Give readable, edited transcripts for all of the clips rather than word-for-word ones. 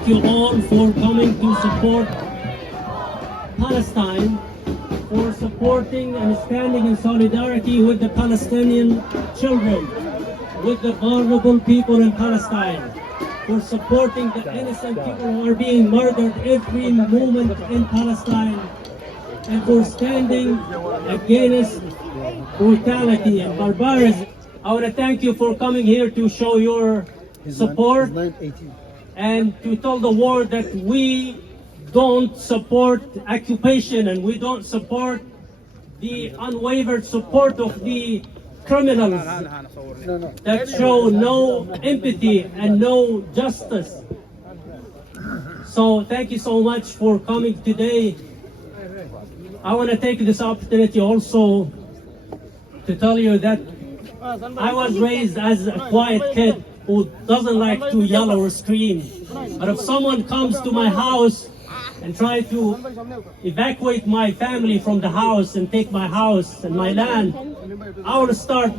thank you all for coming to support Palestine, for supporting and standing in solidarity with the Palestinian children, with the vulnerable people in Palestine, for supporting the innocent people who are being murdered every moment in Palestine, and for standing against brutality and barbarism. I want to thank you for coming here to show your support and to tell the world that we don't support occupation and we don't support the unwavered support of the criminals that show no empathy and no justice. So thank you so much for coming today. I want to take this opportunity also to tell you that I was raised as a quiet kid who doesn't like to yell or scream. But if someone comes to my house and try to evacuate my family from the house and take my house and my land, I will start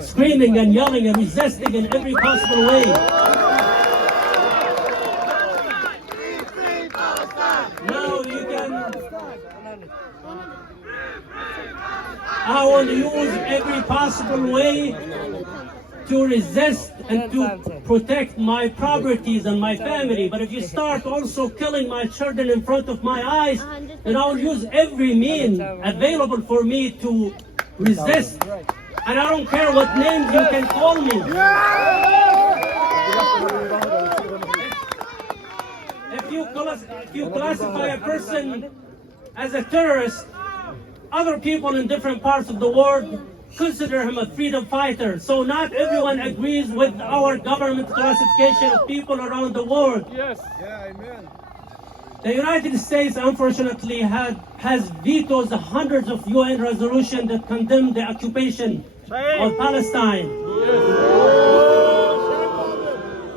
screaming and yelling and resisting in every possible way. Now you can... I will use every possible way to resist and to protect my properties and my family. But if you start also killing my children in front of my eyes, then I will use every means available for me to resist. And I don't care what names you can call me. If you classify a person as a terrorist, other people in different parts of the world consider him a freedom fighter. So not everyone agrees with our government classification of people around the world. Yes. Yeah, amen. The United States, unfortunately, has vetoed hundreds of UN resolutions that condemn the occupation of Palestine.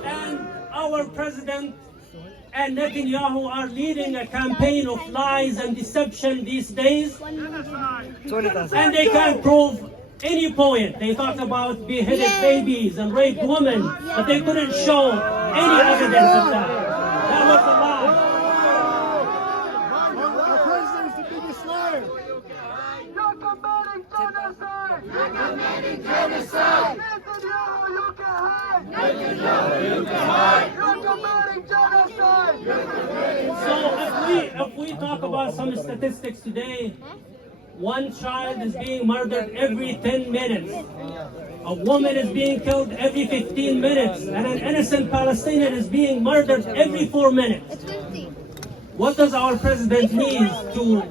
And our president and Netanyahu are leading a campaign of lies and deception these days. And they can't prove any point. They talk about beheaded babies and raped women, but they couldn't show any evidence of that. That was a lie. Our president is the biggest liar. You're combating genocide. You're combating genocide. Netanyahu, you can hide. Netanyahu, you can hide. You're combating genocide. So if we talk about some statistics today, one child is being murdered every 10 minutes. A woman is being killed every 15 minutes. And an innocent Palestinian is being murdered every 4 minutes. What does our president need to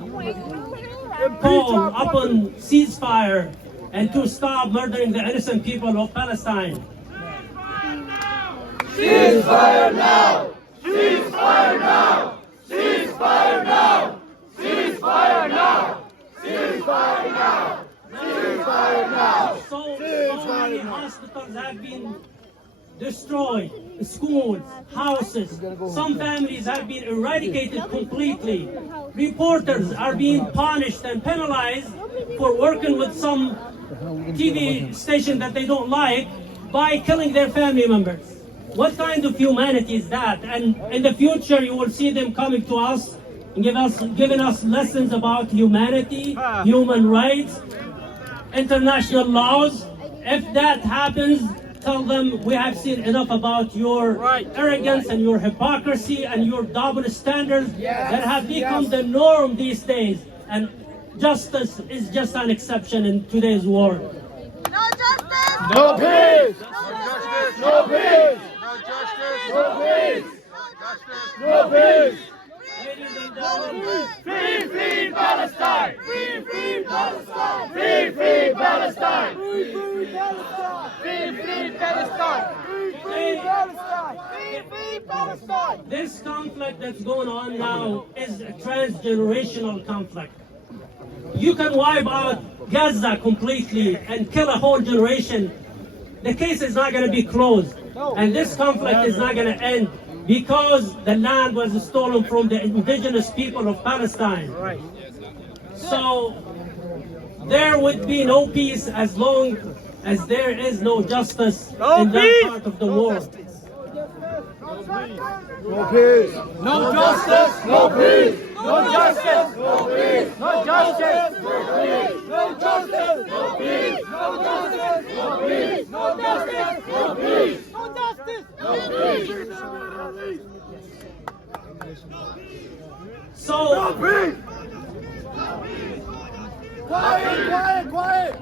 call upon ceasefire and to stop murdering the innocent people of Palestine? Ceasefire now! Ceasefire now! Ceasefire now! Ceasefire now! Ceasefire now! Ceasefire now! So many hospitals have been destroyed, schools, houses. Some families have been eradicated completely. Reporters are being punished and penalized for working with some TV station that they don't like by killing their family members. What kind of humanity is that? And in the future, you will see them coming to us and giving us lessons about humanity, human rights, international laws. If that happens, tell them we have seen enough about your arrogance and your hypocrisy and your double standards that have become the norm these days. And justice is just an exception in today's world. No justice! No peace! No justice! No justice! No peace! No peace! No peace! Free, free Palestine! Free, free Palestine! Free, free Palestine! Free, free Palestine! Free, free Palestine! Free, free Palestine! Free, free Palestine! This conflict that's going on now is a transgenerational conflict. You can wipe out Gaza completely and kill a whole generation. The case is not going to be closed. And this conflict is not going to end because the land was stolen from the indigenous people of Palestine. So there would be no peace as long as there is no justice in that part of the world. No peace. No justice. No peace. No justice. No peace. No justice. No peace. No justice. No peace. No justice. No peace. No justice. No peace. No justice. No peace. So, Quiet.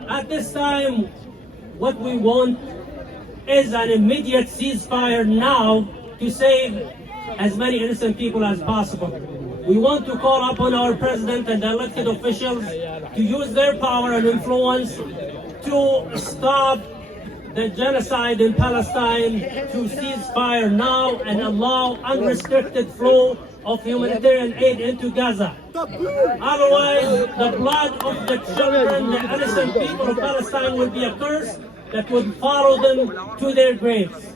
at this time, what we want is an immediate ceasefire now to save as many innocent people as possible. We want to call upon our president and the elected officials to use their power and influence to stop the genocide in Palestine, to ceasefire now and allow unrestricted flow of humanitarian aid into Gaza. Otherwise, the blood of the children, the innocent people of Palestine will be a curse that would follow them to their graves.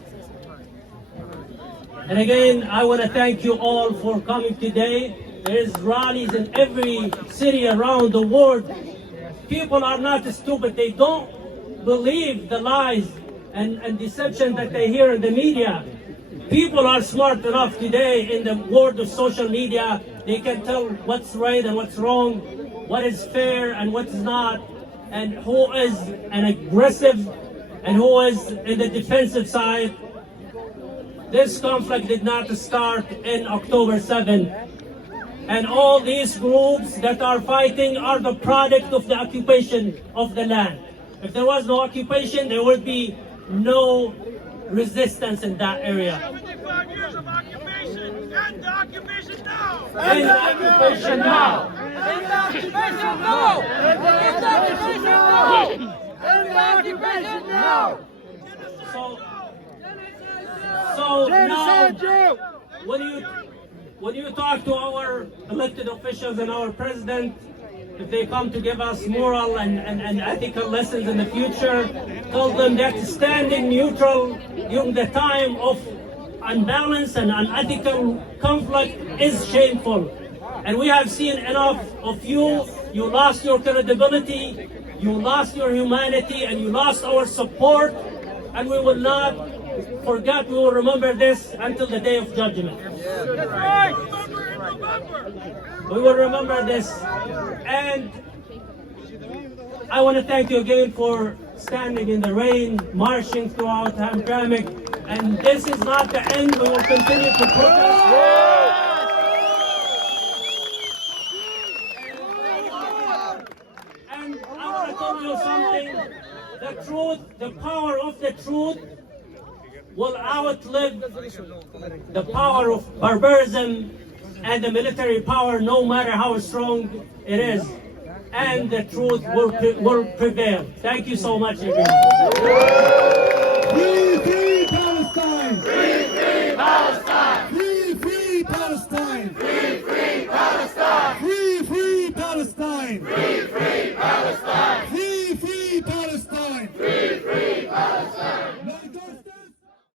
And again, I want to thank you all for coming today. There is rallies in every city around the world. People are not stupid. They don't believe the lies and deception that they hear in the media. People are smart enough today in the world of social media. They can tell what's right and what's wrong, what is fair and what's not, and who is an aggressive and who is in the defensive side. This conflict did not start in October 7th. And all these groups that are fighting are the product of the occupation of the land. If there was no occupation, there would be no resistance in that area. 75 years of occupation. End the occupation now. End the occupation now. End the occupation now. End the occupation now. End the occupation now. So now, when you talk to our elected officials and our president, if they come to give us moral and ethical lessons in the future, tell them that standing neutral during the time of unbalanced and unethical conflict is shameful. And we have seen enough of you. You lost your credibility, you lost your humanity, and you lost our support. And we will not forget, we will remember this until the day of judgment. That's right. Remember in November. We will remember this. And I want to thank you again for standing in the rain, marching throughout Hamtramck. And this is not the end. We will continue to protest. And I want to tell you something. The truth, the power of the truth will outlive the power of barbarism and the military power, no matter how strong it is. And the truth will prevail. Thank you so much, everyone.